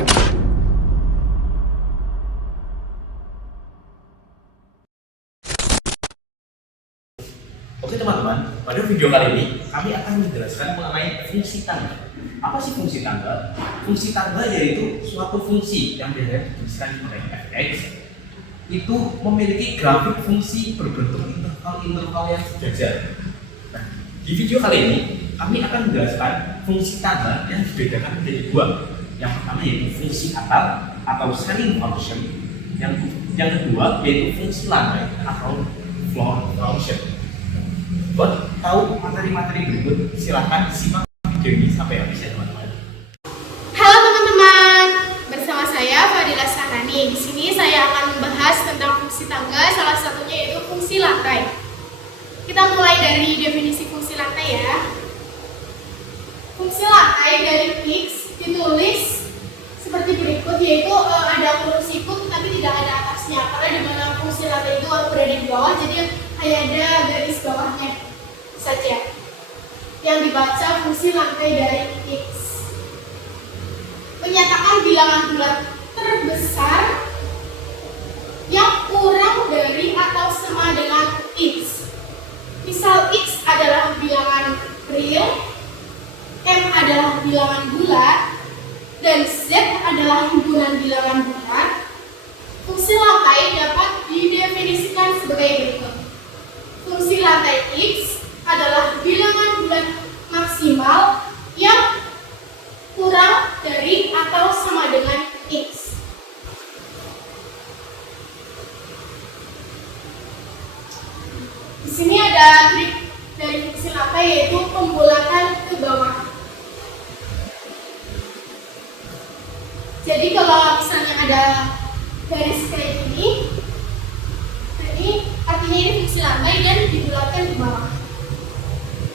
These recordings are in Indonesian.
Oke teman-teman, pada video kali ini kami akan menjelaskan mengenai fungsi tangga. Apa sih fungsi tangga? Fungsi tangga yaitu suatu fungsi yang biasanya dituliskan sebagai fx itu memiliki grafik fungsi berbentuk interval-interval yang sejajar. Nah, di video kali ini kami akan menjelaskan fungsi tangga yang dibedakan menjadi dua. Yang pertama yaitu fungsi atap atau ceiling function. Yang kedua yaitu fungsi lantai atau floor function. Buat tahu materi-materi berikut, silahkan simak video ini sampai habis ya teman-teman. Halo teman-teman, bersama saya Fadila Sahrani. Di sini saya akan membahas tentang fungsi tangga, salah satunya yaitu fungsi lantai. Kita mulai dari definisi fungsi lantai ya. Fungsi lantai dari X ditulis seperti berikut, yaitu ada kurung sikut tapi tidak ada atasnya, karena di mana fungsi lantai itu berada di bawah, jadi hanya ada garis bawahnya saja yang dibaca fungsi lantai dari X. Menyatakan bilangan bulat terbesar yang kurang dari atau sama dengan X. Misal X adalah bilangan real, M adalah bilangan bulat, dan Z adalah himpunan bilangan bulat. Fungsi lantai dapat didefinisikan sebagai berikut. Fungsi lantai X adalah bilangan bulat maksimal yang kurang dari atau sama dengan X. Di sini ada trik dari fungsi lantai, yaitu pembulatan ke bawah. Jadi kalau misalnya ada garis kayak gini, ini artinya ini fungsi lantai dan dibulatkan ke bawah.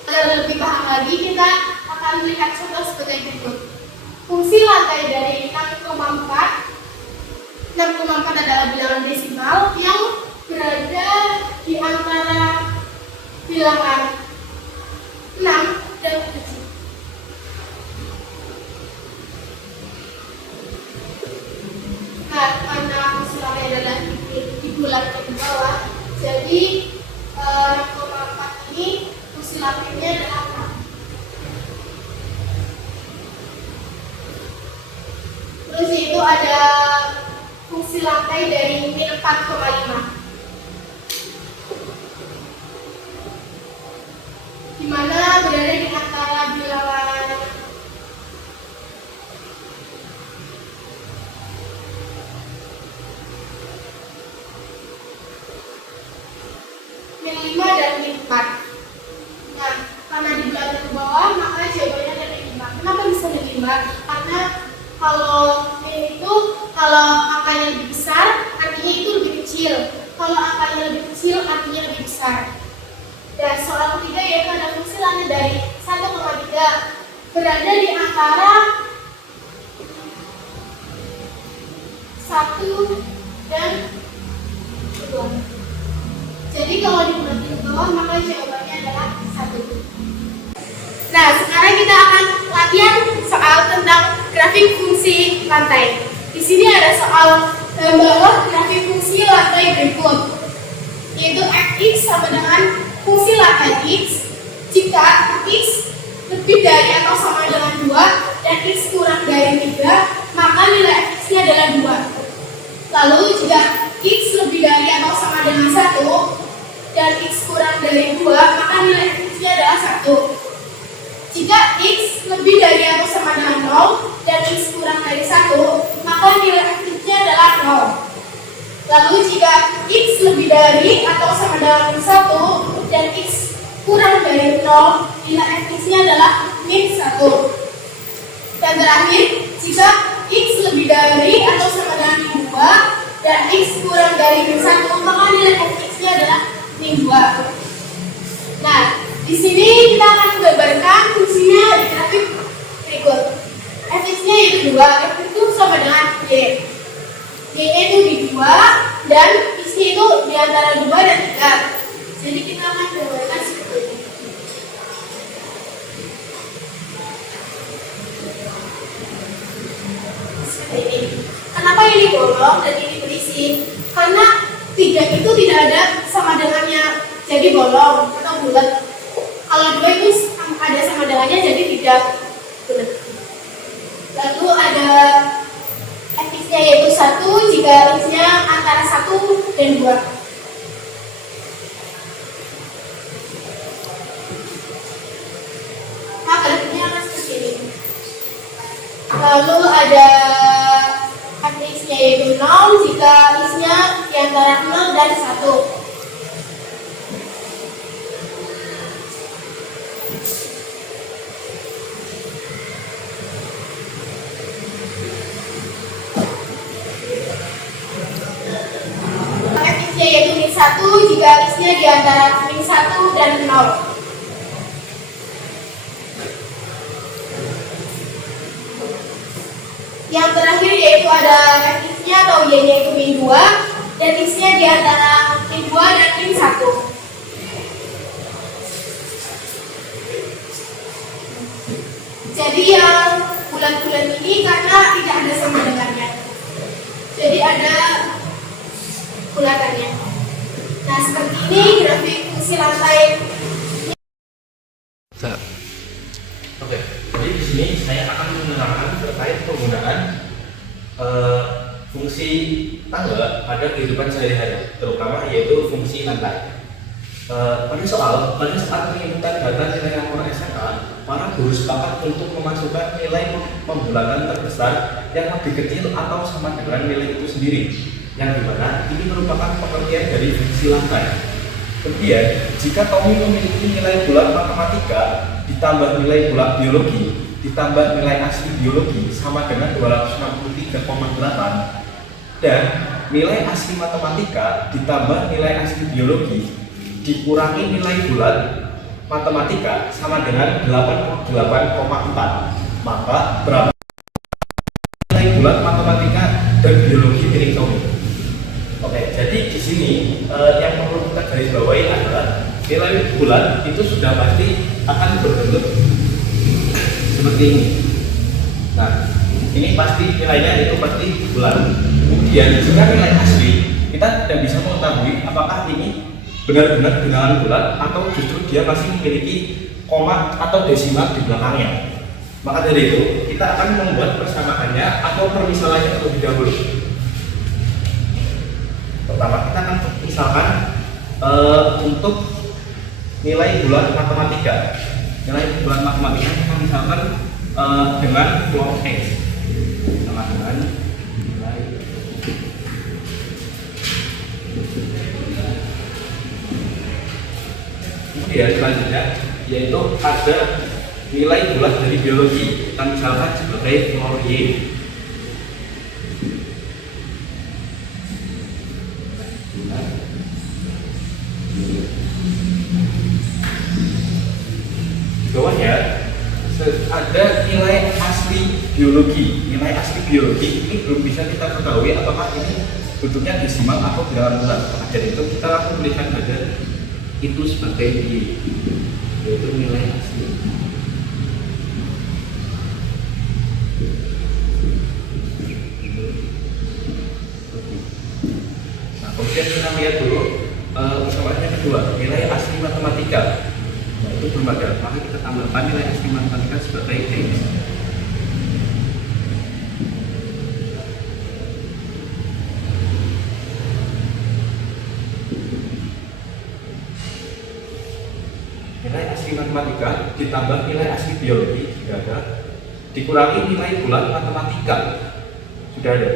Agar lebih paham lagi, kita akan melihat contoh sebagai berikut. Fungsi lantai dari 6,4. 6,4 adalah bilangan desimal yang berada di antara bilangan 6 dan 7. Nah, karena fungsi lantai adalah dibulatkan ke bawah, jadi 6,4 ini fungsi lantainya adalah 6. Terus itu ada fungsi lantai dari min 4,5, di mana berada di antara bilangan min 5 dan min 4. Nah, karena dibulatkan ke bawah, maka jawabannya ada 5. Kenapa bisa ada 5? Karena kalau min itu, kalau angkanya lebih besar, artinya itu lebih kecil. Kalau angkanya lebih kecil, artinya lebih besar. Dan soal ketiga yaitu ada fungsi lantai dari 1,3 berada di antara 1 dan 2. Jadi kalau dibulatkan ke bawah, maka jawabannya adalah 1. Nah, sekarang kita akan latihan soal tentang grafik fungsi lantai. Di sini ada soal gambar grafik fungsi lantai berikut, yaitu fx sama dengan fungsi lantai x jika x lebih dari atau sama dengan 2 dan x kurang dari 3, maka nilai fx-nya adalah 2. Lalu jika x lebih dari atau sama dengan 1 dan x kurang dari 2, maka nilai fx-nya adalah 1. Jika x lebih dari atau sama dengan 0 dan x kurang dari 1, maka nilai fx-nya adalah 0. Lalu jika x lebih dari atau sama dengan 1 dan x kurang dari 0, nilai fx-nya adalah min 1. Dan terakhir, jika x lebih dari atau sama dengan min 2 dan x kurang dari min 1, maka nilai fx-nya adalah min 2. Nah, di sini kita akan menggambarkan fungsinya di grafik berikut. Fx-nya yaitu 2, F itu sama dengan Y. Y-nya itu di 2 dan X-nya itu di antara 2 dan 3. Jadi kita akan gambarkan seperti ini. seperti ini. Kenapa ini bolong dan ini berisi? Karena 3 itu tidak ada sama dengannya, jadi bolong atau bulat. Kalau 2 itu ada sama dengannya, jadi tidak bulat. Lalu ada X-nya yaitu 1 jika X-nya antara 1 dan 2. Nah, grafiknya akan seperti ini. Lalu ada X-nya yaitu 0 jika X-nya di antara 0 dan 1. X-nya yaitu min 1 jika X-nya di antara min 1 dan 0. Yang terakhir yaitu ada X-nya atau Y-nya itu min 2 dan X-nya di antara min 2 dan min 1. Jadi yang bulan-bulan ini karena tidak ada sama dengannya, jadi ada bulatannya. Nah, seperti ini grafik fungsi lantai. Oke, jadi di sini saya akan menerangkan terkait penggunaan fungsi tangga pada kehidupan sehari-hari, terutama yaitu fungsi lantai. Pada saat penginputan data nilai laporan SMK, para guru sepakat untuk memasukkan nilai pembulatan terbesar yang lebih kecil atau sama dengan nilai itu sendiri, yang dimana ini merupakan pengertian dari fungsi lantai. Kemudian, jika Tommy memiliki nilai bulat matematika ditambah nilai bulat biologi ditambah nilai asli biologi sama dengan 263,8 dan nilai asli matematika ditambah nilai asli biologi dikurangi nilai bulat matematika sama dengan 88,4, maka berapa nilai bulat matematika dan biologi milik Tommy? Oke, jadi di sini yang perlu kita garis bawahi adalah nilai bulat itu sudah pasti akan berbentuk seperti ini. Nah, ini pasti nilainya itu pasti bulat. Kemudian jika nilai asli, kita tidak bisa mengetahui apakah ini benar-benar bilangan bulat atau justru dia masih memiliki koma atau desimal di belakangnya. Maka dari itu kita akan membuat persamaannya atau permisalannya terlebih dahulu. Pertama kita akan misalkan untuk nilai bulat matematika. Nilai bulat matematika kita misalkan dengan log X sama dengan nilai kemudian selanjutnya yaitu ada nilai bulat dari biologi, kita misalkan sebagai log Y. Di bawahnya ada nilai asli biologi. Nilai asli biologi ini belum bisa kita ketahui apakah ini bentuknya desimal atau bilangan bulat. Maka dari itu kita langsung tuliskan saja itu sebagai Y, yaitu nilai asli. Nah, kemudian kita lihat dulu persamaannya kedua, nilai asli matematika. Nah, itu belum ada, maka kita tambahkan nilai asli matematika sebagai X. Nilai asli matematika ditambah nilai asli biologi sudah ada, dikurangi nilai bulat matematika sudah ada,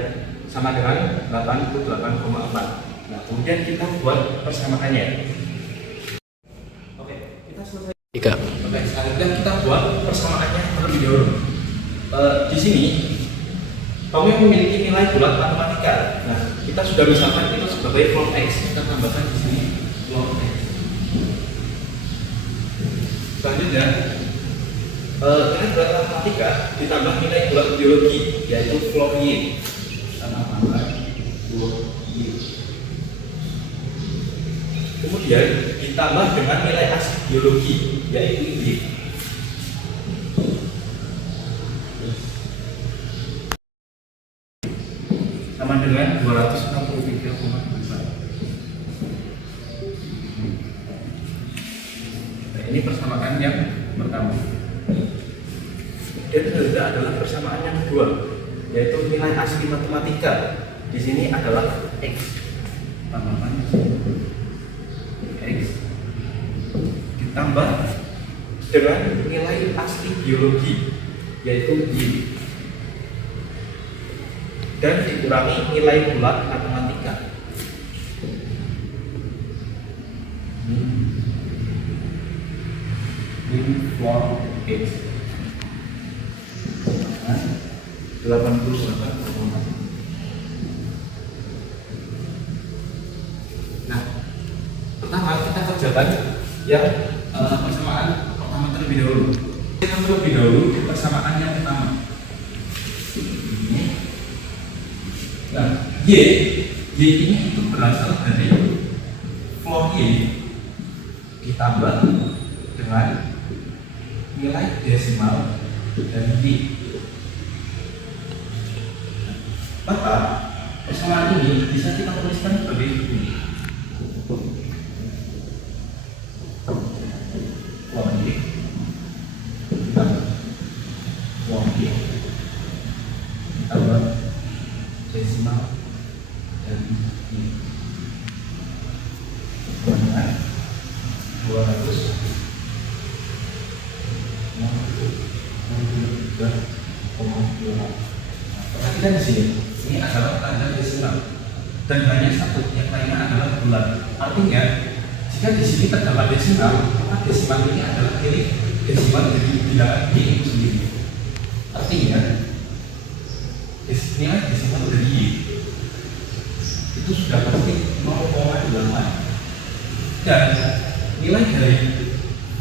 sama dengan 88,4. Nah, kemudian kita buat persamaannya. Oke, kita selesai. Oke, selanjutnya kita buat persamaannya terlebih dahulu. Di sini Tommy memiliki nilai bulat matematika. Nah, kita sudah misalkan itu sebagai log X. Kita tambahkan di sini log X. Selanjutnya nilai bulat matematika ditambah nilai bulat biologi yaitu log Y. Kita tambahkan log Y. Kemudian ditambah dengan nilai asli biologi yaitu Y. sama dengan 263,2. Nah, ini persamaan yang pertama. Dan juga adalah persamaan yang kedua, yaitu nilai asli matematika. Di sini adalah x, tambahkan x ditambah dengan nilai asli biologi, yaitu y, dan dikurangi nilai bulat matematika. Min floor x 88,1. Nah, pertama kita kerjakan yang persamaan pertama terlebih dahulu. Kita terlebih dahulu di persamaan yang pertama. Nah, y ini itu berasal dari floor y ditambah dengan nilai desimal dari y. Maka persamaan ini bisa kita tuliskan sebagai ini. Floor y ditambah floor y ditambah desimal dan y dengan 263,2. Perhatikan di sini, ini adalah tanda desimal dan hanya satu, yang lainnya adalah bulan. Artinya, jika di sini terdapat desimal, maka desimal ini adalah milik desimal dari bilangan y itu sendiri. Artinya, nilai desimal dari y itu sudah pasti 0,28, dan nilai dari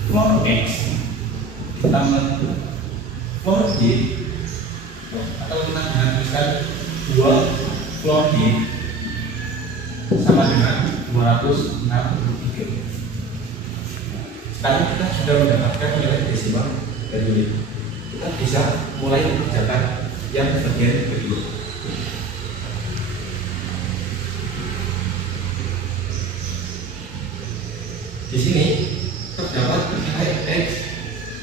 floor x ditambah floor y, atau kita dengan tuliskan 2 floor y sama dengan 263. Sekarang kita sudah mendapatkan nilai desimal dari y. Kita bisa mulai mengerjakan yang bagian kedua. Di sini terdapat nilai x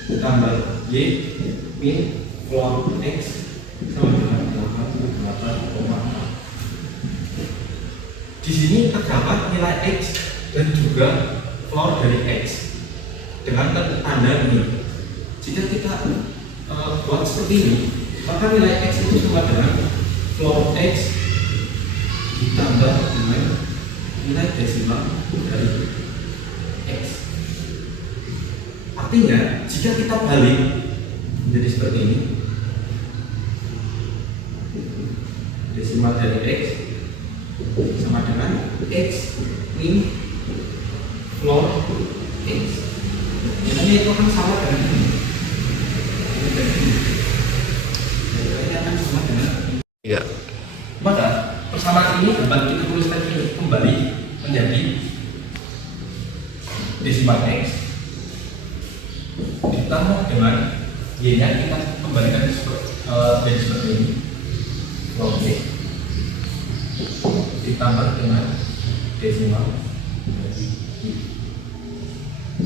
ditambah y min floor x sama dengan 88,4. Di sini terdapat nilai x dan juga floor dari x dengan tanda ini. Jika kita buat seperti ini, maka nilai x itu sama dengan floor x ditambah dengan nilai desimal dari x. Artinya, jika kita balik menjadi seperti ini, desimal dari x sama dengan x min floor x. Biasanya itu akan sama dengan ini. Iya. Maka persamaan ini dapat kita tuliskan kembali menjadi desimal x ditambah dengan y nya kita kembalikan jadi seperti ini, floor y ditambah dengan desimal dari y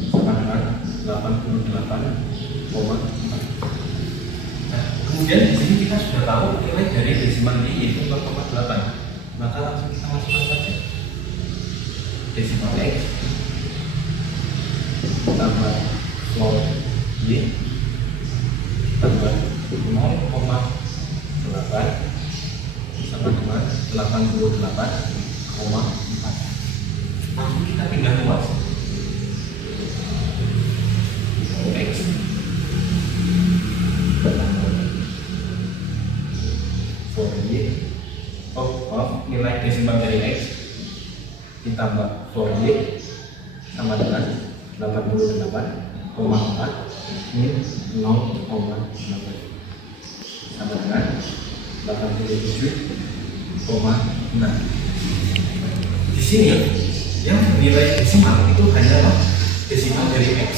sama dengan 88,4. Nah, kemudian di sini kita sudah tahu nilai dari desimal y yaitu 0,8. Maka langsung kita masukkan saja desimal x tambah floor y tambah 0,8 sama dengan 88,4. Langsung kita pindah luas x floor y nilai desimal dari x ditambah floor y sama dengan 88,4 min 0,8 sama dengan 87,6. Di sini yang nilai desimal itu hanyalah desimal dari x,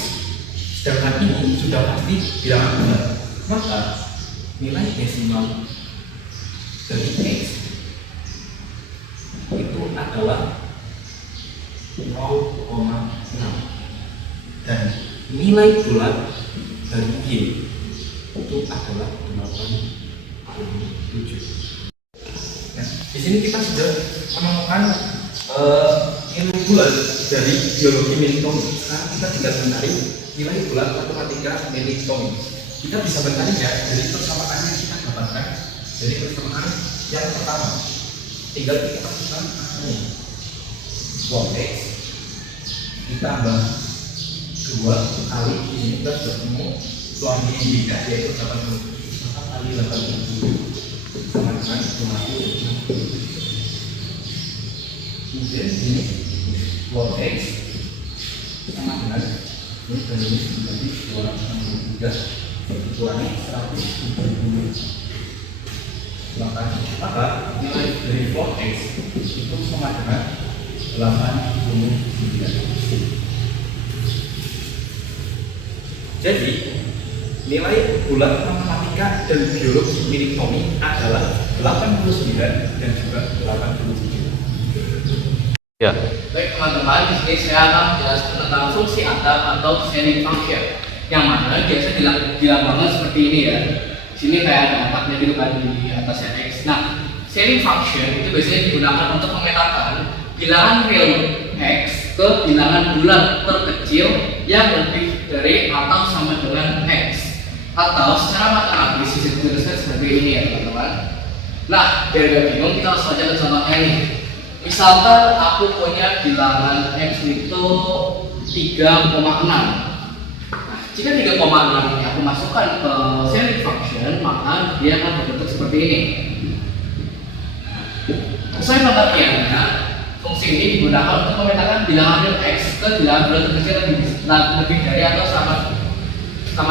sedangkan ini sudah pasti bilangan benar. Maka nilai desimal dari x adalah 0,6 dan nilai bulat dari Y itu adalah 87. Nah, di sini kita sudah menemukan nilai bulat dari biologi Milling-Tomi. Sekarang kita tinggal mencari nilai bulat matematika Milling-Tomi. Kita bisa mencari ya dari persamaan yang kita dapatkan dari persamaan yang pertama. Tinggal kita masukkan ini 4x ditambah 2 kali di sini kita sudah ketemu suami yang tiga yaitu 80, maka kali 80 sama dengan 260. Kemudian ini 4x sama dengan ini dari ini menjadi 263 dikurangi 170. Maka nilai dari 4x itu sama dengan 89. Jadi nilai bulat matematika dan biologi Milling-Tomi adalah 89 dan juga 87. Ya. Baik teman-teman, di sini saya akan menjelaskan tentang fungsi atau scaling function, yang mana biasa dilambangkan seperti ini ya. Di sini kayak ada otaknya gitu kan di atas x. Nah, scaling function itu biasanya digunakan untuk memetakan bilangan real x ke bilangan bulat terkecil yang lebih dari atau sama dengan x. Atau secara matematis bisa dituliskan sebagai ini ya teman-teman. Nah, biar gak bingung kita langsung aja ke contohnya nih. Misalkan aku punya bilangan x itu 3,6. Nah, jika 3,6 ini aku masukkan ke scaling function, maka dia akan berbentuk seperti ini. Sesuai pengertiannya, fungsi ini digunakan untuk memetakan bilangan real x ke bilangan bulat terkecil lebih dari atau sama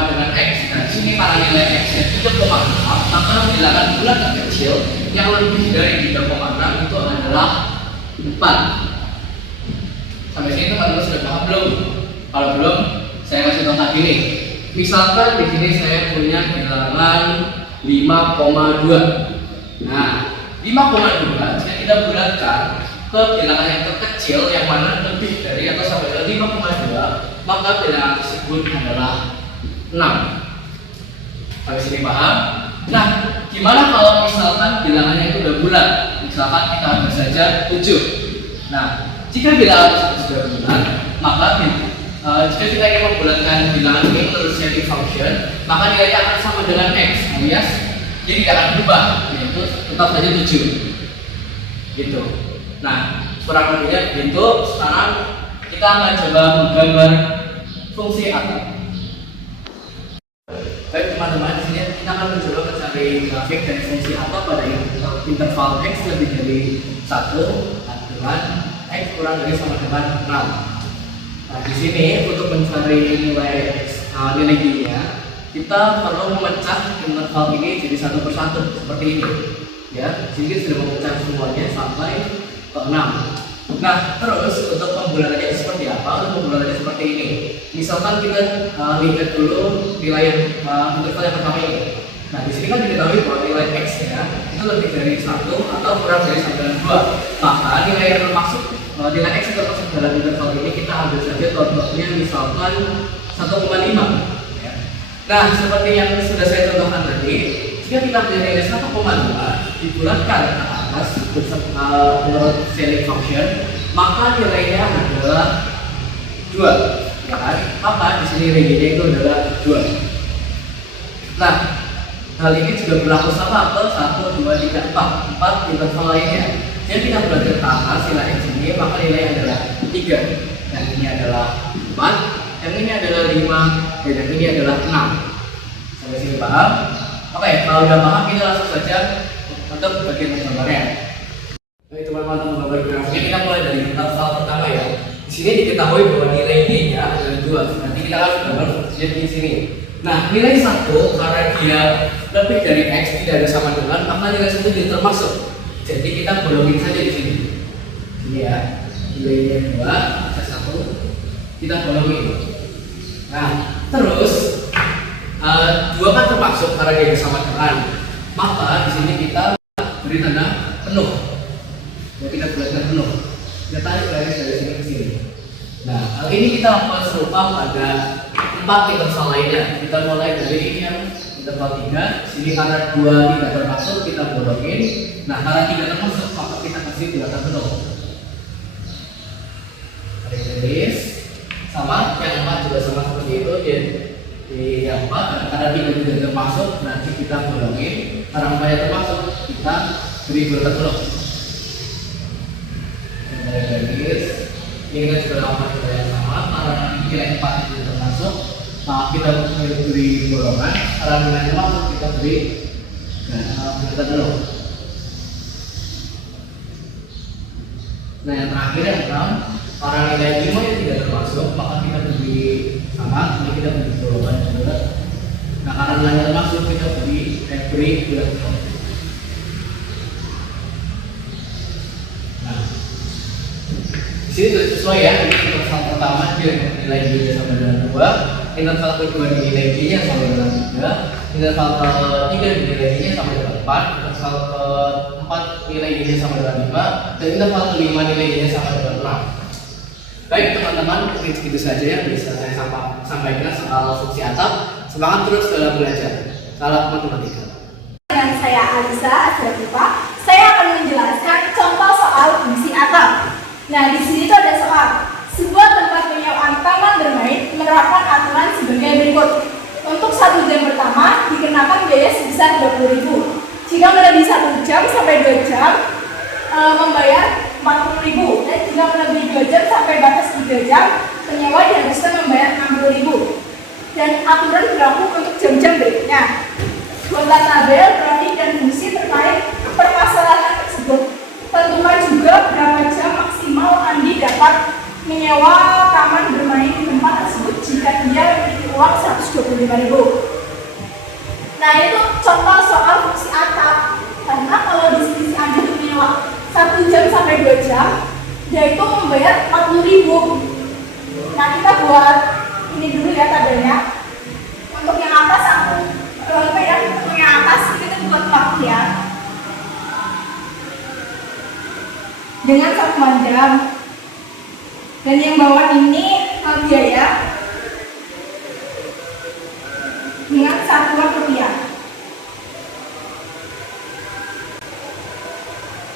dengan x. Nah, di sini para nilai x-nya 3,6, maka bilangan bulat terkecil yang lebih dari 3,6 itu adalah 4. Sampai sini teman-teman sudah paham belum? Kalau belum, saya kasih contoh gini. Misalkan di sini saya punya bilangan 5,2. Nah, 5,2 jika kita bulatkan ke bilangan yang terkecil yang mana lebih dari atau sama dengan 5,2, maka bilangan tersebut adalah 6. Sampai sini paham? Nah, gimana kalau misalkan bilangannya itu udah bulat? Misalkan kita ambil saja 7. Nah, jika bilangan sudah bulat, maka jika kita ingin membulatkan bilangan ini menurut scaling function, maka nilainya akan sama dengan x, alias jadi tidak akan berubah, yaitu tetap saja 7. Gitu. Nah, kurang lebihnya begitu. Sekarang kita akan coba menggambar fungsi atap. Baik teman-teman, di sini kita akan mencoba mencari grafik dari fungsi atap pada interval x lebih dari 1 dengan x kurang dari sama dengan 6. Nah, di sini untuk mencari nilai nilai y-nya, kita perlu memecah interval ini jadi satu persatu seperti ini. Ya, di sini sudah memecah semuanya sampai ke 6. Nah, terus untuk pembulatannya seperti apa? Untuk pembulatannya seperti ini. Misalkan kita lihat dulu nilai interval yang pertama ini. Nah, di sini kan diketahui bahwa nilai x-nya itu lebih dari 1 atau kurang dari 1 dan 2. Maka nilai yang termasuk nilai x yang termasuk dalam interval ini kita ambil saja contohnya misalkan 1,5. Ya. Nah, seperti yang sudah saya contohkan tadi, jika kita punya nilai 1,5 dibulatkan ke atas menurut scaling function, maka nilainya adalah 2. Ya kan? Maka di sini nilainya itu adalah 2. Nah, hal ini juga berlaku sama ke 1, 2, 3, 4 interval lainnya. Jika kita bulatkan ke atas nilai x ini, maka nilai adalah 3. Dan ini adalah 4, yang ini adalah 5, dan yang ini adalah 6. Sampai sini paham? Oke, kalau udah paham kita langsung saja untuk bagian gambarnya. Baik teman-teman, gambar grafiknya kita mulai dari interval pertama ya. Di sini diketahui bahwa nilai y-nya adalah 2. Nanti kita akan gambar di sini. Nah, nilai 1 karena dia lebih dari x tidak ada sama dengan, maka nilai 1 tidak termasuk. Jadi kita bolongin saja di sini. Ini ya, nilainya 2, bisa 1, kita bolongin. Nah, terus 2 kan termasuk karena dia sama dengan, maka di sini kita beri tanda penuh. Ya, kita bulatkan penuh. Ini kita lakukan serupa pada 4 interval lainnya. Kita mulai dari yang interval 3. Sini karena 2 tidak termasuk kita bolongin. Nah, karena 3 termasuk maka kita kasih 2 terpenuh. Tarik garis. Sama, yang 4 juga sama seperti itu. Di yang 4 karena 3 tidak termasuk nanti kita bolongin. Karena 4 yang termasuk kita beri 2 terpenuh. Tarik garis. Ini kita sudah lakukan juga yang sama. Karena nilai 4 itu tidak termasuk, maka kita beri golongan. Karena nilai termasuk kita beri terpenuh. Nah, yang terakhir yang 6, karena nilai 5 yang tidak termasuk, maka kita beri sama, ini kita beri golongan juga. Nah, karena nilai termasuk kita beri 2 terpenuh. Nah, di sini sudah sesuai ya. Interval pertama dia nilai Y-nya sama dengan 2, interval kedua nilai Y-nya sama dengan 3, interval ketiga nilai Y-nya sama dengan 4, interval keempat nilai Y-nya sama dengan 5, dan interval kelima nilai Y-nya sama dengan 6. Baik teman-teman, mungkin segitu saja yang bisa saya sampaikan soal fungsi atap. Semangat terus dalam belajar. Salam matematika. Dengan saya Alisa Asrafifah, saya akan menjelaskan contoh soal fungsi atap. Nah, di sini tuh ada soal. Sebuah tempat penyewaan taman bermain menerapkan aturan sebagai berikut. Untuk 1 jam pertama dikenakan biaya sebesar 20.000. Jika melebihi 1 jam sampai 2 jam membayar 40.000. Dan jika melebihi 2 jam sampai batas 3 jam, penyewa diharuskan membayar 60.000. Dan aturan berlaku untuk jam-jam berikutnya. Buatlah tabel, grafik, dan fungsi terkait permasalahan tersebut. Tentukan juga berapa jam maksimal Andi dapat menyewa taman bermain di tempat tersebut jika dia memiliki uang 125.000. Nah, itu contoh soal fungsi atap. Karena kalau di sini si Andi itu menyewa 1 jam sampai 2 jam, dia itu membayar 40.000. Nah, kita buat ini dulu ya tabelnya. Untuk yang atas aku untuk yang atas kita buat waktu ya. Dengan 1 jam. Dan yang bawah ini biaya dengan satuan rupiah.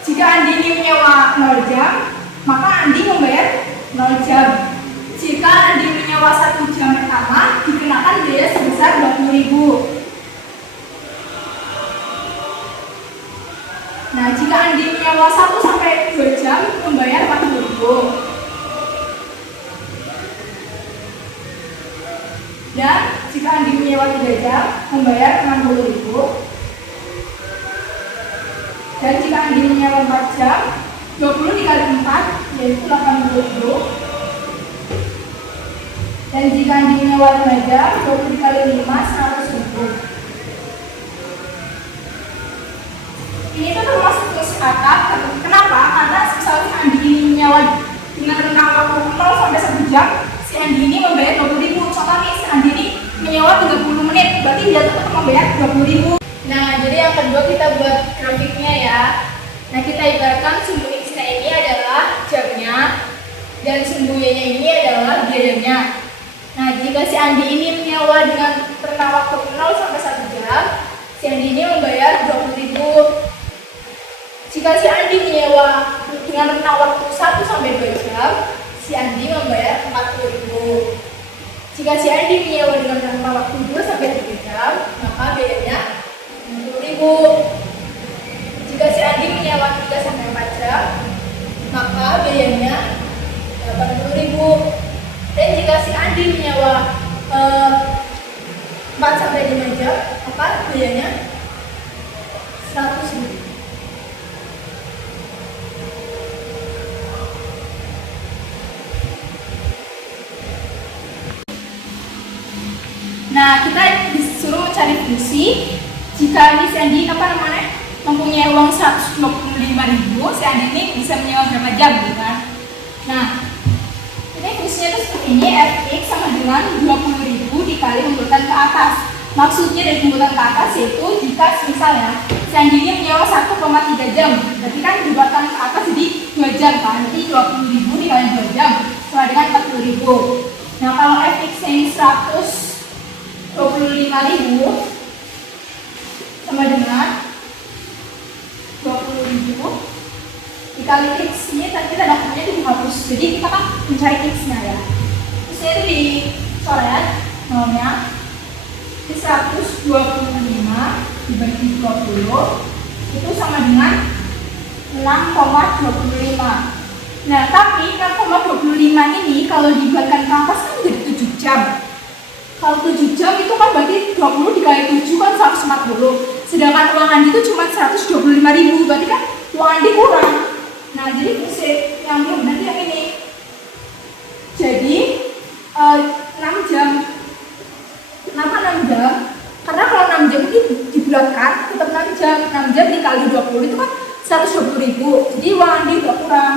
Jika Andi ini menyewa 0 jam, maka Andi membayar 0 jam. Jika Andi menyewa 1 jam pertama, dikenakan biaya sebesar 20.000. Nah, jika Andi menyewa 1 sampai 2 jam, membayar 40.000. Dan jika Andi menyewa 3 jam, membayar 60.000. Dan jika Andi menyewa 4 jam, 20 dikali 4 yaitu 80.000. Dan jika Andi menyewa 5 jam, 20 dikali 5 100.000. Ini tuh termasuk fungsi atap. Kenapa? Karena misalnya Andi ini menyewa dengan rentang waktu 0 sampai 1 jam, si Andi ini membayar 20.000. Contoh nih, si Andi ini menyewa 30 menit, berarti dia tetap membayar 20.000. Nah, jadi yang kedua kita buat grafiknya ya. Nah, kita ibaratkan sumbu X-nya ini adalah jamnya dan sumbu Y-nya ini adalah biayanya. Nah, jika si Andi ini menyewa dengan rentang waktu 0 sampai 1 jam, si Andi ini membayar 20.000. Jika si Andi menyewa dengan rentang waktu 1 sampai 2 jam, si Andi membayar 40.000. Jika si Andi menyewa dengan rentang waktu 2 sampai 3 jam, maka biayanya 60.000. Jika si Andi menyewa 3 sampai 4 jam, maka biayanya 80.000. Dan jika si Andi menyewa 4 sampai 5 jam, maka biayanya 100.000. Nah, kita disuruh mencari fungsi. Jika ini si Andi mempunyai uang 125.000, si Andi ini bisa menyewa berapa jam, gitu kan? Nah, ini fungsinya itu seperti ini. Fx sama dengan 20.000 dikali urutan ke atas. Maksudnya dari urutan ke atas yaitu jika misalnya si Andi ini menyewa 1,3 jam, berarti kan urutan ke atas jadi 2 jam kan? Jadi 20.000 dikali 2 jam sama dengan 40.000. 150.000. Nah, kalau fx-nya ini 125.000 sama dengan 20.000 dikali x-nya, tadi kita dapatnya itu dihapus. Jadi kita kan mencari x-nya ya. X-nya itu dicoret, nolnya di 125 dibagi 20 itu sama dengan 6,25. Nah, tapi 6,25 ini kalau dibuatkan kanvas kan jadi 7 jam. Kalau 7 jam itu kan berarti 20 dikali 7 kan 140. Sedangkan uang Andi itu cuma 125.000, berarti kan uang Andi kurang. Nah, jadi fungsi yang benar yang ini. Jadi 6 jam. Kenapa 6 jam? Karena kalau 6 jam itu dibulatkan tetap 6 jam. 6 jam dikali 20 itu kan 120.000. Jadi uang Andi udah kurang.